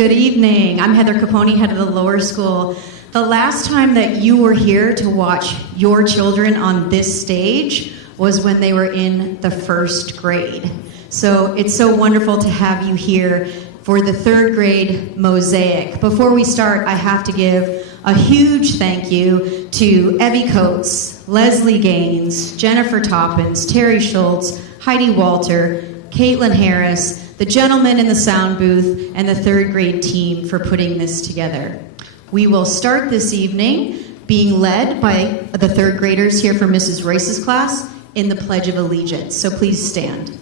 Good evening. I'm Heather Capone, head of the lower school. The last time that you were here to watch your children on this stage was when they were in the first grade. So it's so wonderful to have you here for the third grade Mosaic. Before we start, I have to give a huge thank you to Evie Coates, Leslie Gaines, Jennifer Toppins, Terry Schultz, Heidi Walter, Caitlin Harris, the gentleman in the sound booth, and the third grade team for putting this together. We will start this evening being led by the third graders here from Mrs. Royce's class in the Pledge of Allegiance. So please stand.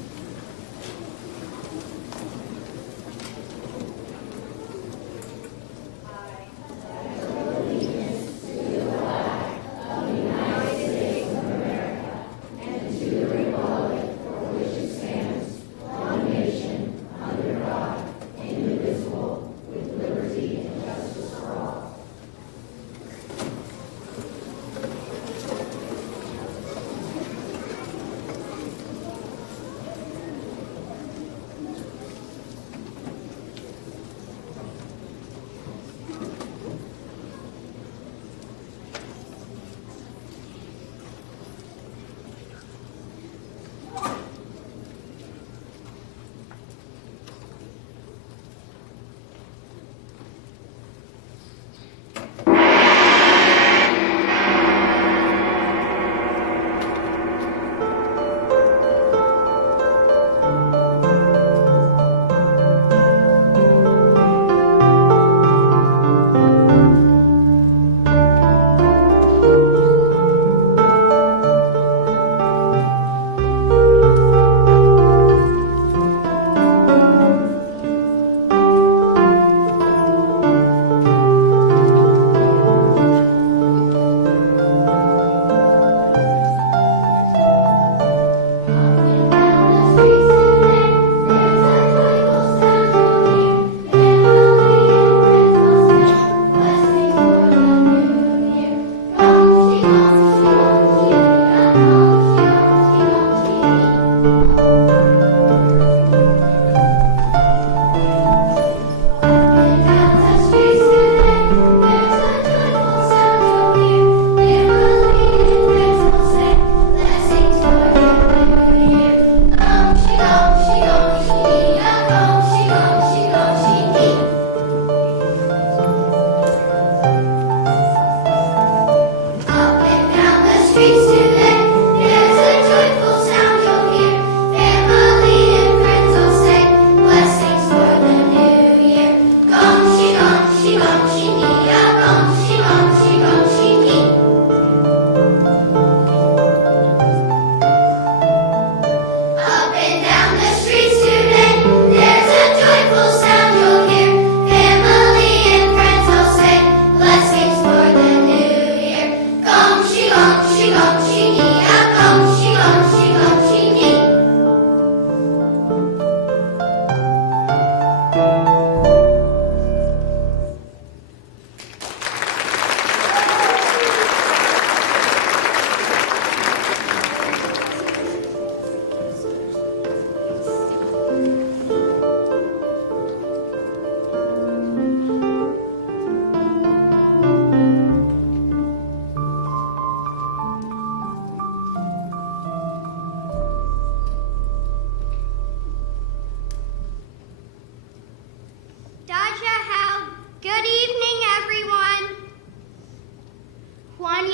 Huan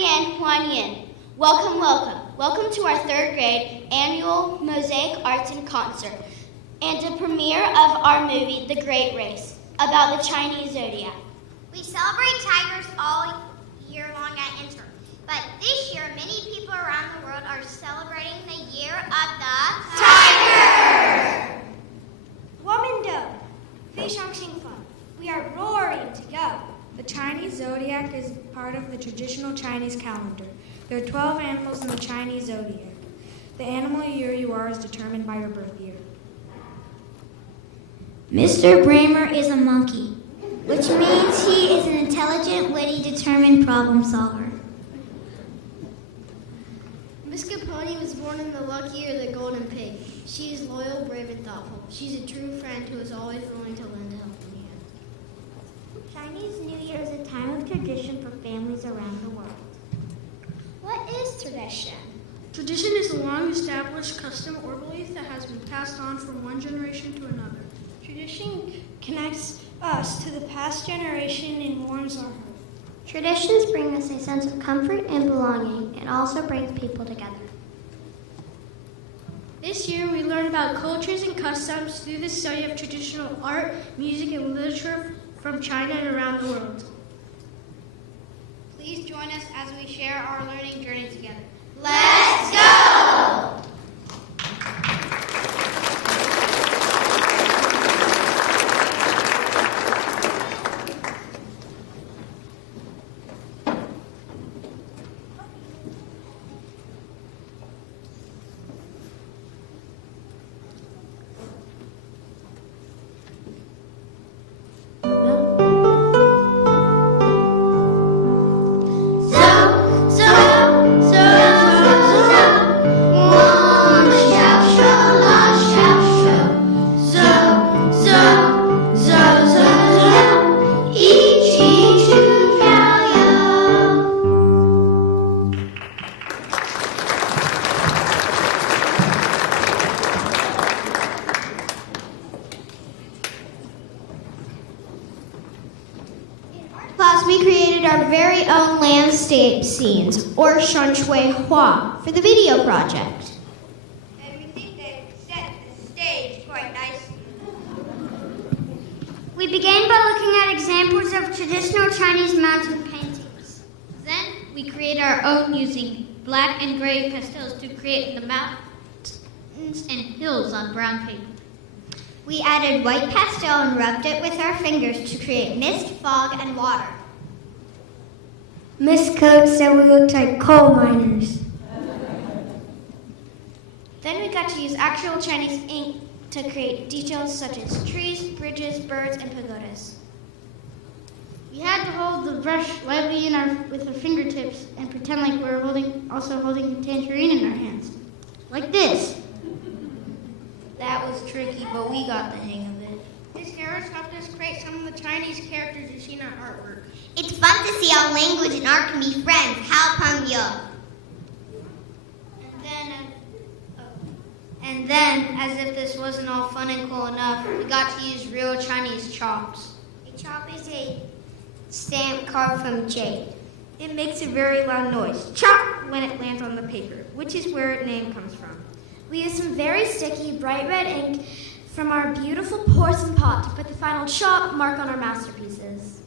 Yin. Welcome, welcome. Welcome to our third grade annual Mosaic Arts and Concert and the premiere of our movie, The Great Race, about the Chinese zodiac. We celebrate tigers all year long at Inter, but this year many people around the world are celebrating the year of the tiger. 我们的非常兴奋. We are roaring to go. The Chinese zodiac is part of the traditional Chinese calendar. There are 12 animals in the Chinese zodiac. The animal year you are is determined by your birth year. Mr. Bramer is a monkey, which means he is an intelligent, witty, determined problem solver. Miss Capone was born in the lucky year of the golden pig. She is loyal, brave, and thoughtful. She's a true friend who is always willing to lend a helping hand. Chinese New Year is a time of tradition for families around the world. What is tradition? Tradition is a long-established custom or belief that has been passed on from one generation to another. Tradition connects us to the past generation and warms our heart. Traditions bring us a sense of comfort and belonging. It also brings people together. This year, we learn about cultures and customs through the study of traditional art, music, and literature from China and around the world. Please join us as we share our learning journey together. Let's go! Class, we created our very own landscape scenes, or shan shui hua, for the video project. And we think they set the stage quite nicely. We began by looking at examples of traditional Chinese mountain paintings. Then we created our own using black and gray pastels to create the mountains and hills on brown paper. We added white pastel and rubbed it with our fingers to create mist, fog, and water. Miss Coates said we looked like coal miners. Then we got to use actual Chinese ink to create details such as trees, bridges, birds, and pagodas. We had to hold the brush lightly with our fingertips and pretend like we were also holding a tangerine in our hands. Like this. That was tricky, but we got the hang of it. Miss Harris helped us create some of the Chinese characters you see in our artwork. It's fun to see how language and art can be friends. How come you? And then, as if this wasn't all fun and cool enough, we got to use real Chinese chops. A chop is a stamp carved from jade. It makes a very loud noise, chop, when it lands on the paper, which is where its name comes from. We used some very sticky, bright red ink from our beautiful porcelain pot to put the final chop mark on our masterpieces.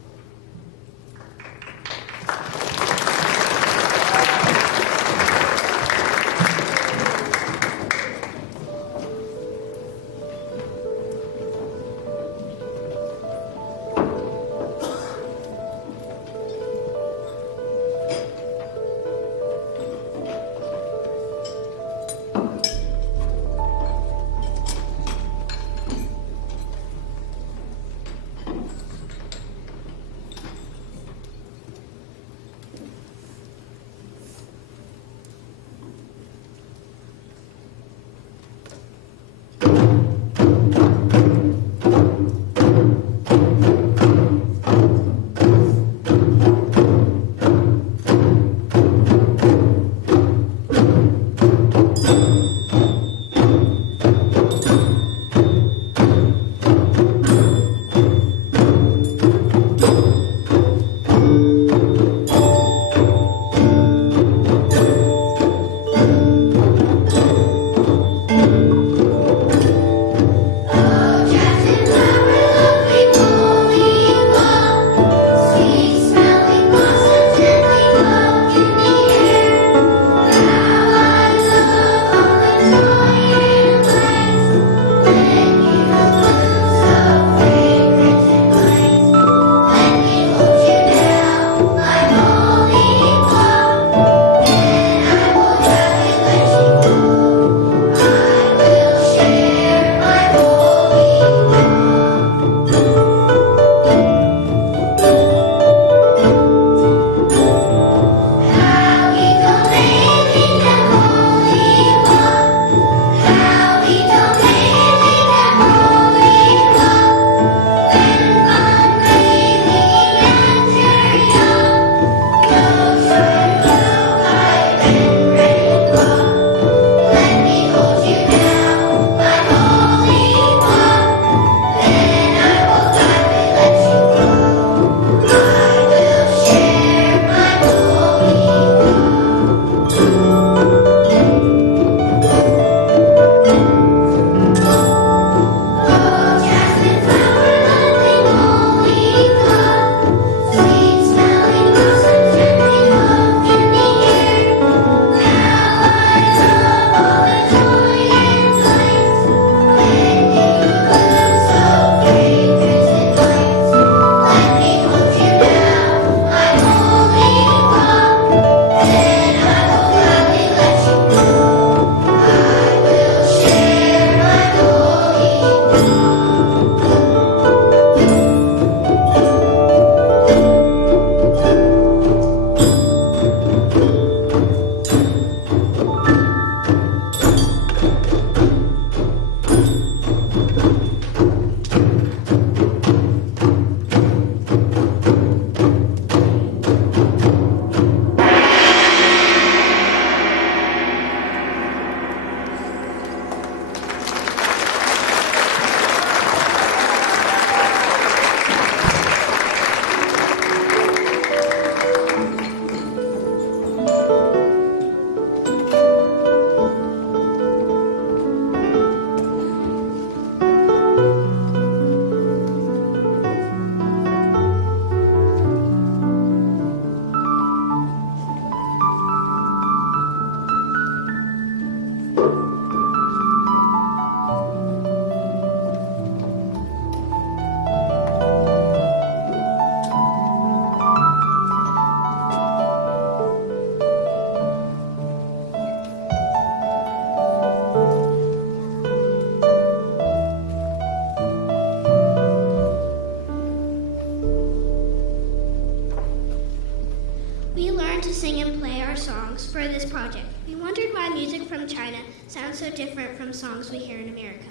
We learned to sing and play our songs for this project. We wondered why music from China sounds so different from songs we hear in America.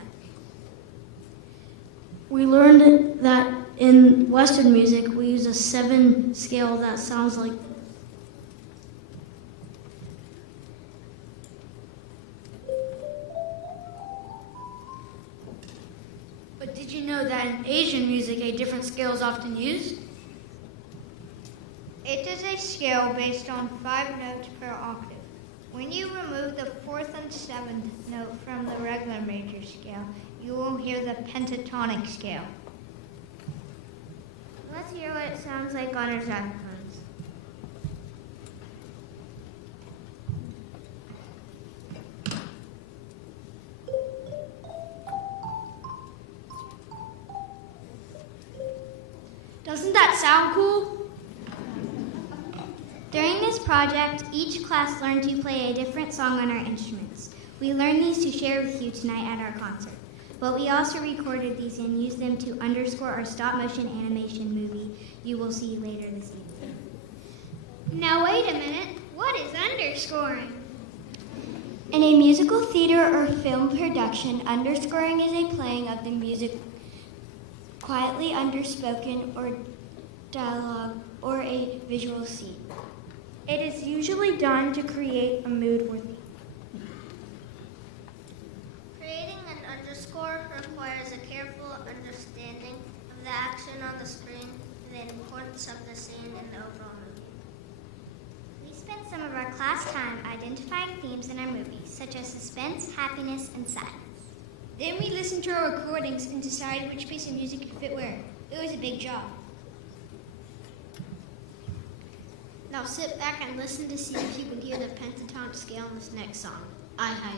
We learned that in Western music, we use a 7 scale that sounds like. But did you know that in Asian music, a different scale is often used? It is a scale based on 5 notes per octave. When you remove the 4th and 7th note from the regular major scale, you will hear the pentatonic scale. Let's hear what it sounds like on our xylophones. Doesn't that sound cool? During this project, each class learned to play a different song on our instruments. We learned these to share with you tonight at our concert. But we also recorded these and used them to underscore our stop-motion animation movie you will see later this evening. Now wait a minute. What is underscoring? In a musical theater or film production, underscoring is a playing of the music quietly under spoken or dialogue or a visual scene. It is usually done to create a mood or theme. Creating an underscore requires a careful understanding of the action on the screen and the importance of the scene in the overall movie. We spent some of our class time identifying themes in our movies, such as suspense, happiness, and sadness. Then we listened to our recordings and decided which piece of music could fit where. It was a big job. Now sit back and listen to see if you can hear the pentatonic scale in this next song. I Hi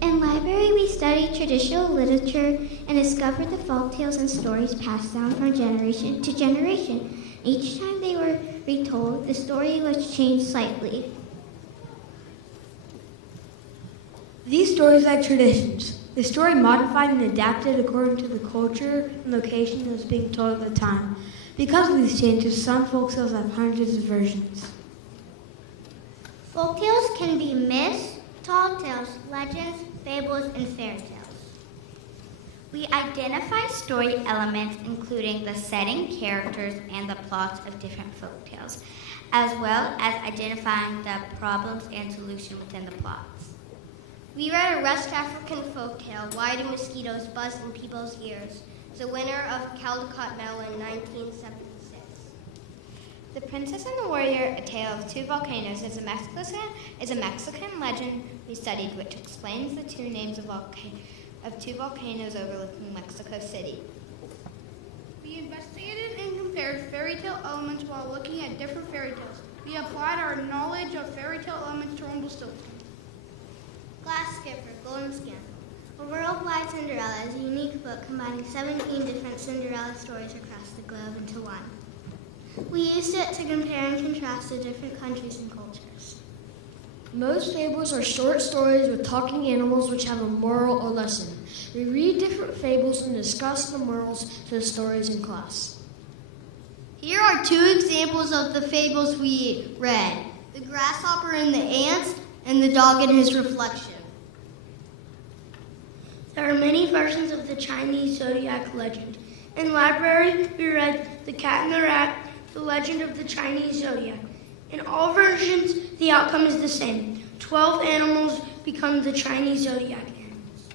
In library, we study traditional literature and discover the folk tales and stories passed down from generation to generation. Each time they were retold, the story was changed slightly. These stories are traditions. The story modified and adapted according to the culture and location that was being told at the time. Because of these changes, some folk tales have hundreds of versions. Folktales can be myths, tall tales, legends, fables, and fairy tales. We identify story elements including the setting, characters, and the plots of different folktales, as well as identifying the problems and solutions within the plots. We read a West African folktale, Why Do Mosquitoes Buzz in People's Ears? The winner of Caldecott Medal in 1976. The Princess and the Warrior, A Tale of Two Volcanoes, is a Mexican legend we studied, which explains the two names of two volcanoes overlooking Mexico City. We investigated and compared fairy tale elements while looking at different fairy tales. We applied our knowledge of fairy tale elements to Rumpelstiltskin. Glass Skipper, Golden Skin. A Worldwide Cinderella is a unique book combining 17 different Cinderella stories across the globe into one. We used it to compare and contrast the different countries and cultures. Most fables are short stories with talking animals which have a moral or lesson. We read different fables and discuss the morals to the stories in class. Here are two examples of the fables we read: the grasshopper and the ants, and the dog and his reflection. There are many versions of the Chinese zodiac legend. In library, we read The Cat and the Rat, The Legend of the Chinese Zodiac. In all versions, the outcome is the same. 12 animals become the Chinese zodiac animals.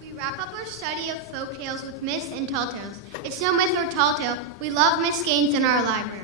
We wrap up our study of folk tales with myths and tall tales. It's no myth or tall tale. We love Miss Gaines in our library.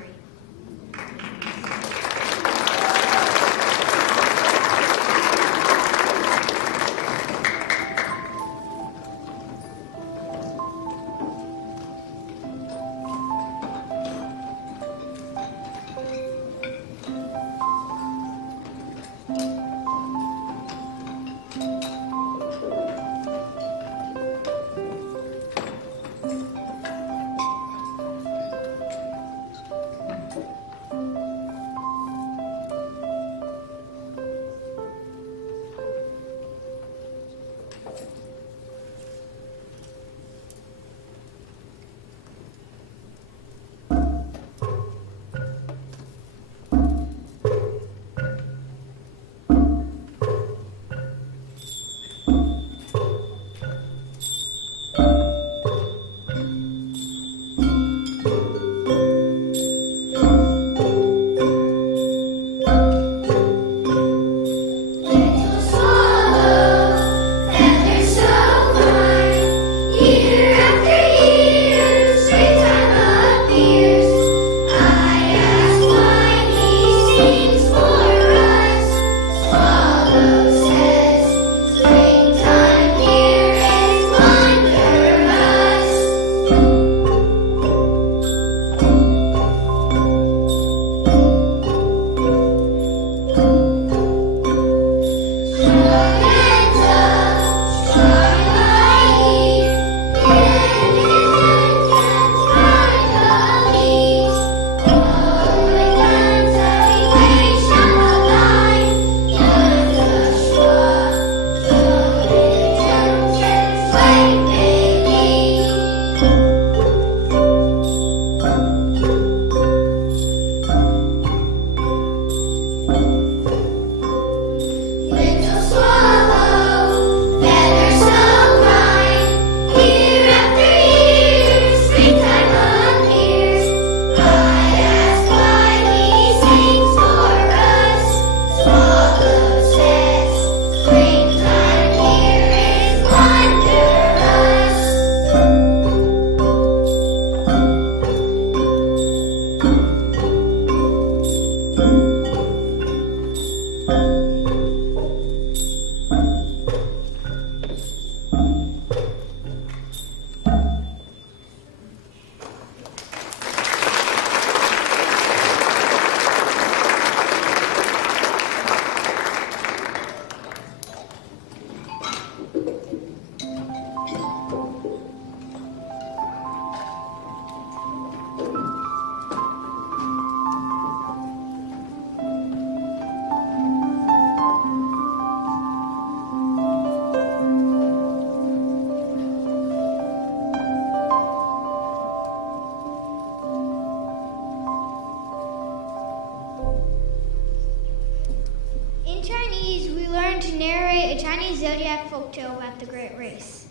Chinese zodiac folktale about the Great Race.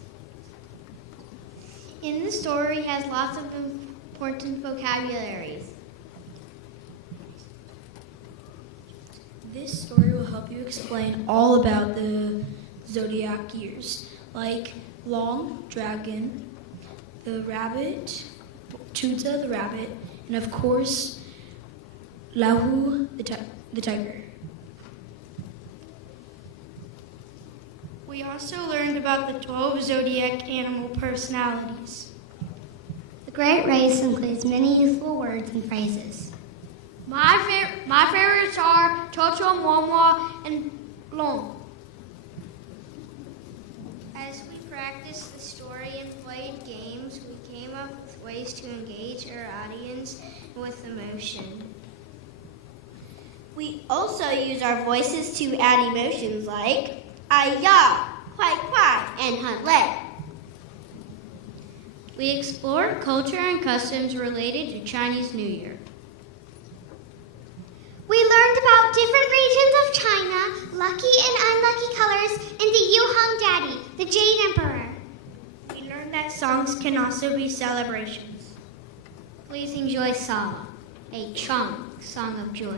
In the story has lots of important vocabularies. This story will help you explain all about the zodiac years, like Long Dragon, the rabbit, Chuta the rabbit, and of course, Lahu the tiger. We also learned about the 12 zodiac animal personalities. The Great Race includes many useful words and phrases. My favorites are Chocho, Momwa, and Long. As we practiced the story and played games, we came up with ways to engage our audience with emotion. We also use our voices to add emotions like Ai-ya, Kwai, and Hunt-le. We explored culture and customs related to Chinese New Year. We learned about different regions of China, lucky and unlucky colors, and the Yuhang Daddy, the Jade Emperor. We learned that songs can also be celebrations. Please enjoy Sala, a Chong song of joy.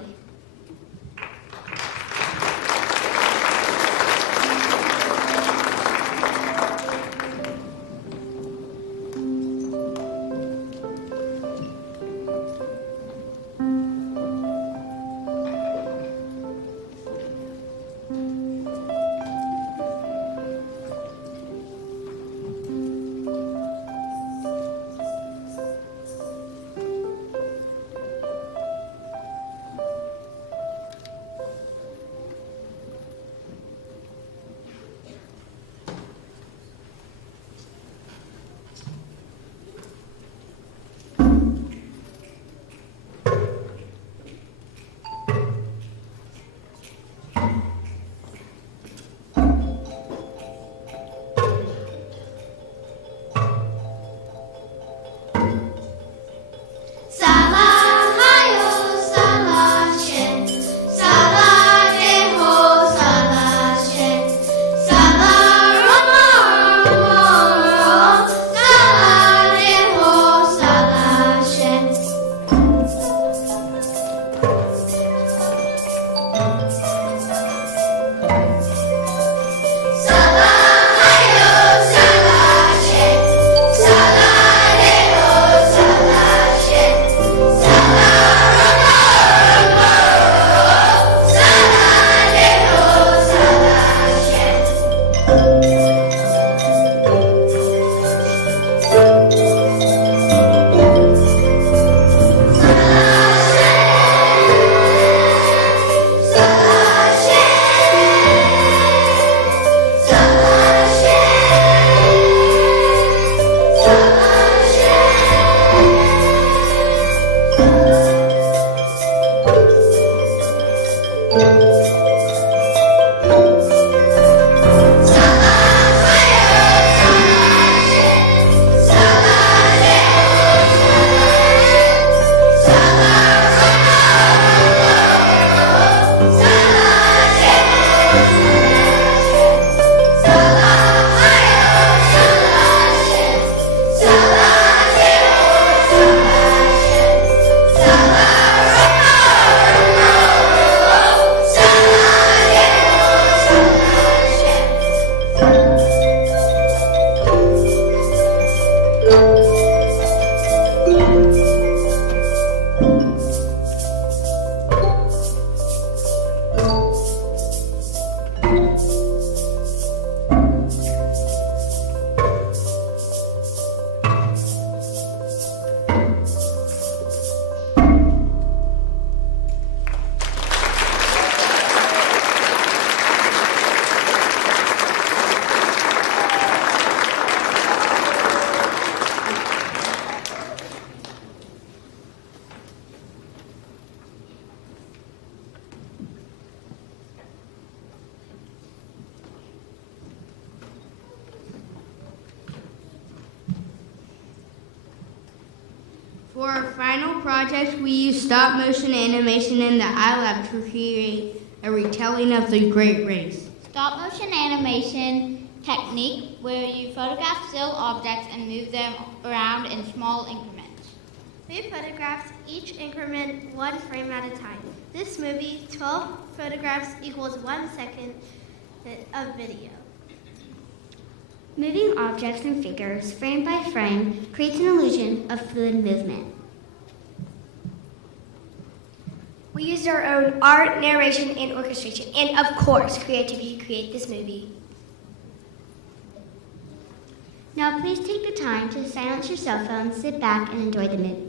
For our final project, we used stop motion animation in the iLab to create a retelling of the Great Race. Stop motion animation animation technique where you photograph still objects and move them around in small increments. We photographed each increment one frame at a time. This movie, 12 photographs equals 1 second of video. Moving objects and figures frame by frame creates an illusion of fluid movement. We used our own art, narration, and orchestration, and of course, creativity to create this movie. Now please take the time to silence your cell phone, sit back, and enjoy the movie.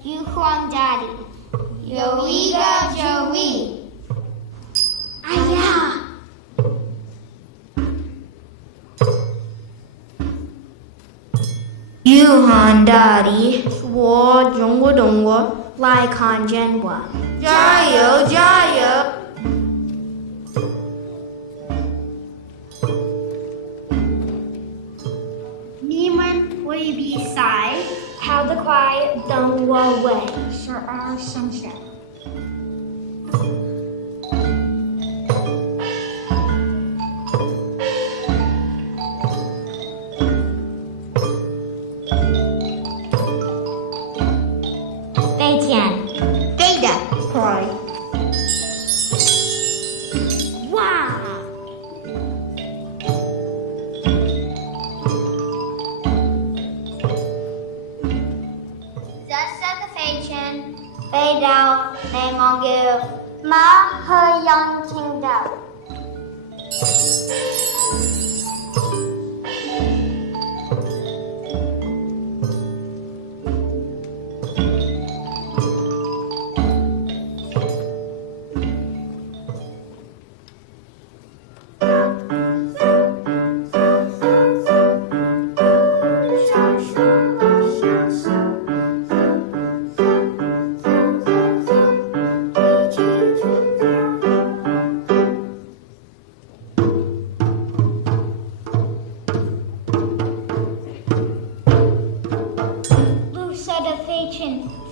Yuhuan Daddy. Yoiga Joey. Aya! Yuhan Dari, Wo Jongwa Dongwa, Lai Kan Genwa. Jayo, Jayo. Niman Wei Bi Sai, How the Kwai Dong Wo Wei, Sir R. Sunshine. Fei Dao, Nang Ngong Gil, Ma He Yang Ching Dao.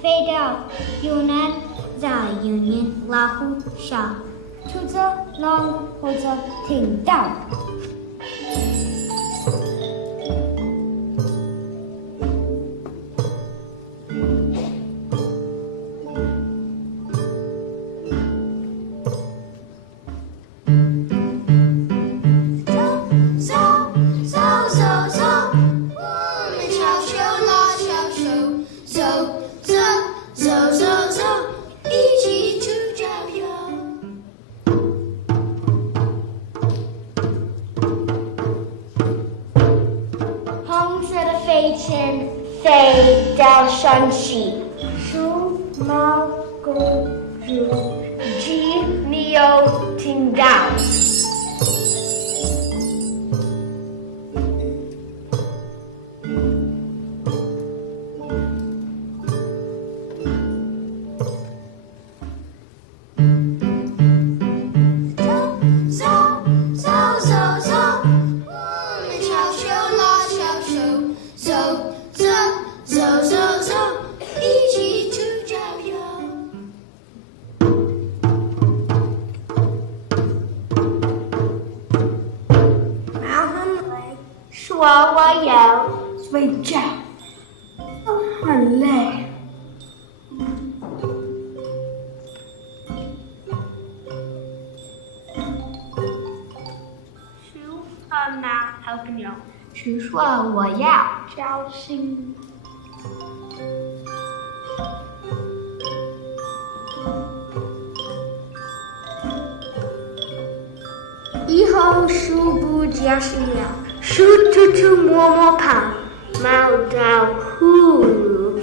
Fei Dao, Yunnan, Zai Union, Lahu, Sha. Tuza, Long, Hoza, Ting Dao. 天飞到山西，鼠毛公主，鸡没有听到。说我要睡觉，很累。鼠和猫好朋友，鼠说我要小心。以后鼠不叫醒了，鼠兔兔摸摸跑，猫到呼噜。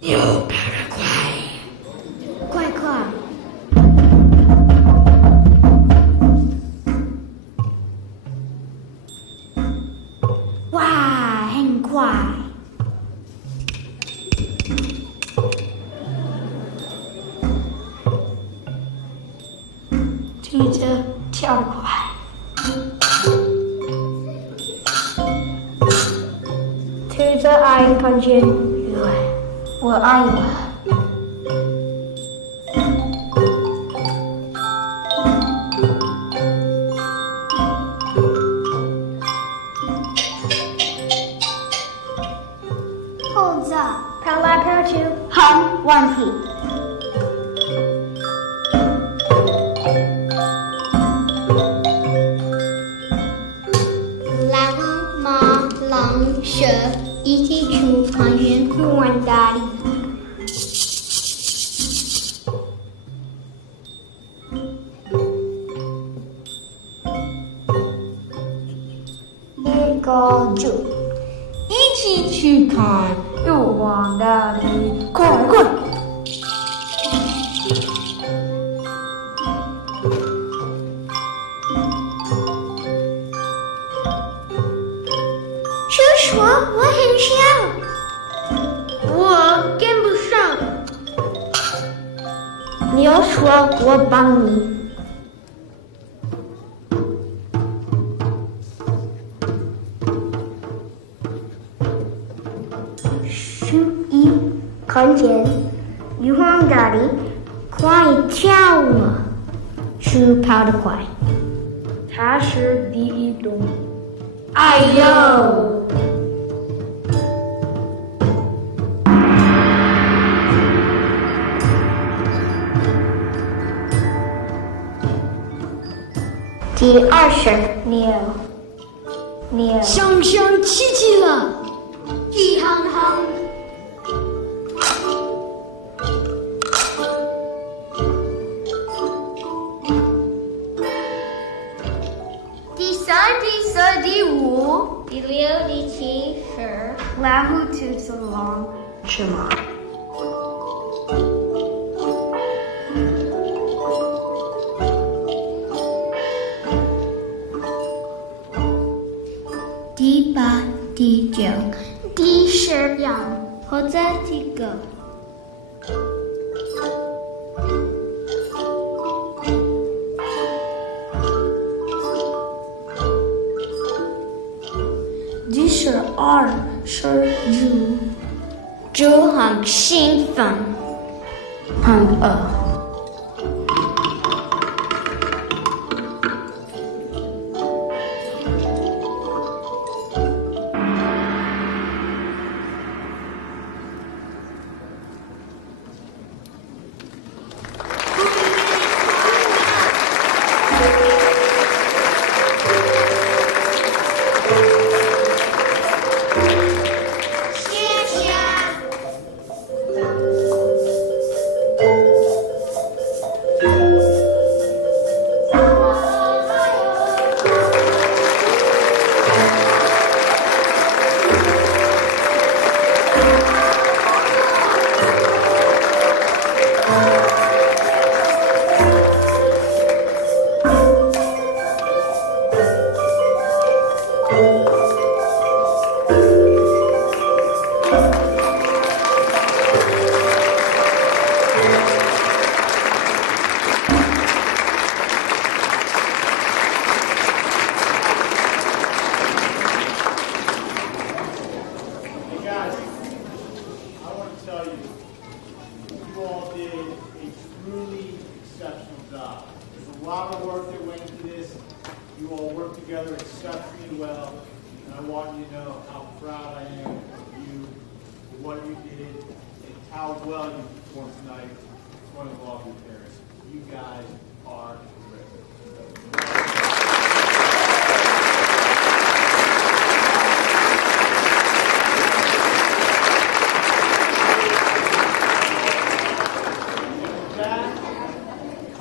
牛跑得快，快快！哇，很快！兔子跳得快，兔子爱看见鱼，我爱我。猴子飘来飘去，很顽皮。狼、马、狼、蛇一起去看园，去玩大理。一个就一起去看又往大理，快快！叔叔，我很小，我跟不上。你要说我帮你。鼠一看见玉皇大帝，快跳了！鼠跑得快，他是第一动物。哎呦！第20牛，香香气气了，一行行。第3、第4、第5、第6、第7、10。老虎、兔子、狼、什么？第8、第9、第12，或者第9。第12是猪，猪很兴奋，很饿。谢谢。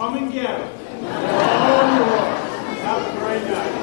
Come and get them. All yours. Have a great night.